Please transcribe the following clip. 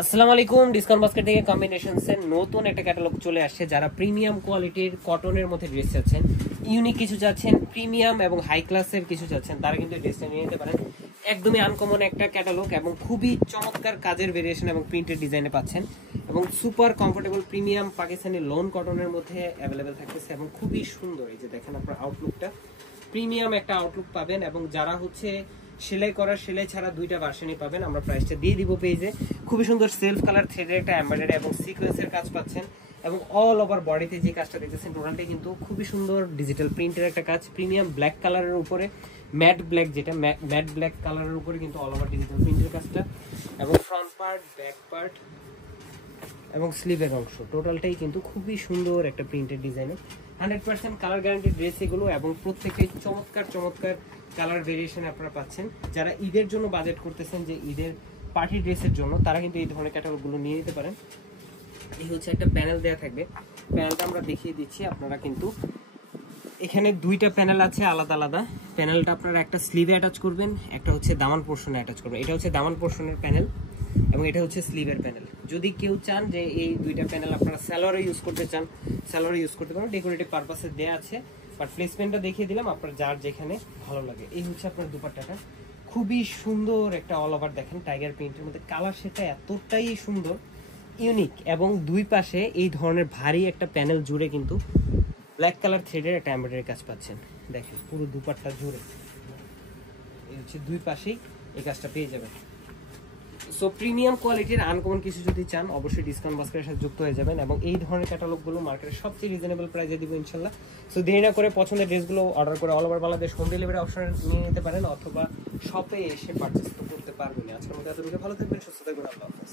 আসসালামু আলাইকুম। Discount basket থেকে কম্বিনেশনসের নতুন একটা ক্যাটালগ চলে আসছে। যারা প্রিমিয়াম কোয়ালিটির কটনের মধ্যে ড্রেস চাচ্ছেন, ইউনিক কিছু চাচ্ছেন, প্রিমিয়াম এবং হাই ক্লাসের কিছু চাচ্ছেন, তারা কিন্তু ড্রেসটা নিয়ে নিতে পারেন। একদমই আনকমন একটা ক্যাটালগ এবং খুবই চমৎকার কাজের ভেরিয়েশন এবং প্রিন্টেড ডিজাইনে পাচ্ছেন এবং super comfortable premium Pakistani loan কটনের মধ্যে অ্যাভেলেবেল থাকতেছে এবং খুবই সুন্দর। এই যে দেখেন আপনার আউটলুকটা, প্রিমিয়াম একটা আউটলুক পাবেন এবং যারা সেলাই করা সেলাই ছাড়া দুইটা ভার্সনই পাবেন। আমরা প্রাইসটা দিয়ে দিব পেজে। খুবই সুন্দর সেলফ কালার থ্রেডের একটা এমব্রয়ডারি এবং সিকোয়েন্সের কাজ পাচ্ছেন এবং অল ওভার বডিতে যে কাজটা দেখতেছেন টোটালটাই কিন্তু খুবই সুন্দর ডিজিটাল প্রিন্টের একটা কাজ। প্রিমিয়াম ব্ল্যাক কালারের উপরে ম্যাট ব্ল্যাক, যেটা ম্যাট ব্ল্যাক কালারের উপরে কিন্তু অল ওভার ডিজিটাল প্রিন্টের কাজটা এবং ফ্রন্ট পার্ট, ব্যাক পার্ট এবং স্লিভের অংশ টোটালটাই কিন্তু খুবই সুন্দর একটা প্রিন্টেড ডিজাইনের 100% কালার গ্যারান্টি ড্রেস এগুলো এবং প্রত্যেকটাই চমৎকার চমৎকার কালার ভেরিয়েশন আপনারা পাচ্ছেন। যারা ঈদের জন্য বাজেট করতেছেন, যে ঈদের পার্টি ড্রেসের জন্য, তারা কিন্তু এই ধরনের ক্যাটালগুলো নিয়ে নিতে পারেন। এই হচ্ছে একটা প্যানেল দেওয়া থাকবে, প্যানেলটা আমরা দেখিয়ে দিচ্ছি। আপনারা কিন্তু এখানে দুইটা প্যানেল আছে আলাদা আলাদা। প্যানেলটা আপনারা একটা স্লিভে অ্যাটাচ করবেন, একটা হচ্ছে দামান পোর্শনে অ্যাটাচ করবেন। এটা হচ্ছে দামান পোর্শনের প্যানেল এবং এটা হচ্ছে স্লিভের প্যানেল। যদি কেউ চান যে এই দুইটা প্যানেল আপনারা স্যালোয়ারে ইউজ করতে চান, স্যালোয়ারে ইউজ করতে পারেন। ডেকোরেটিভ পারপাসে দেওয়া আছে, বাট প্লেসমেন্টটা দেখিয়ে দিলাম আপনার যার যেখানে ভালো লাগে। এই হচ্ছে আপনার দুপাট্টাটা, খুবই সুন্দর একটা অল ওভার দেখেন টাইগার প্রিন্টের মধ্যে। কালার সেটা এতটাই সুন্দর, ইউনিক এবং দুই পাশে এই ধরনের ভারী একটা প্যানেল জুড়ে কিন্তু ব্ল্যাক কালার থ্রেডের একটা এমব্রয়ডারি কাজ পাচ্ছেন। দেখেন পুরো দুপাট্টা জুড়ে এই হচ্ছে দুই পাশেই এই কাজটা পেয়ে যাবেন। সো প্রিমিয়াম কোয়ালিটির আনকমন কিছু যদি চান, অবশ্যই ডিসকাউন্ট বাস্কেটের সাথে যুক্ত হয়ে যাবেন এবং এই ধরনের ক্যাটালগুলো মার্কেটের সবচেয়ে রিজনেবল প্রাইসে দিব ইনশাল্লাহ। সো দেরি না করে পছন্দের ড্রেসগুলো অর্ডার করে all over Bangladesh home delivery option নিয়ে নিতে পারেন অথবা শপে এসে পারচেস করতে পারবেন। আজকের মতো এতটুকু, ভালো থাকবেন, সুস্থ থাকবেন, আল্লাহ হাফেজ।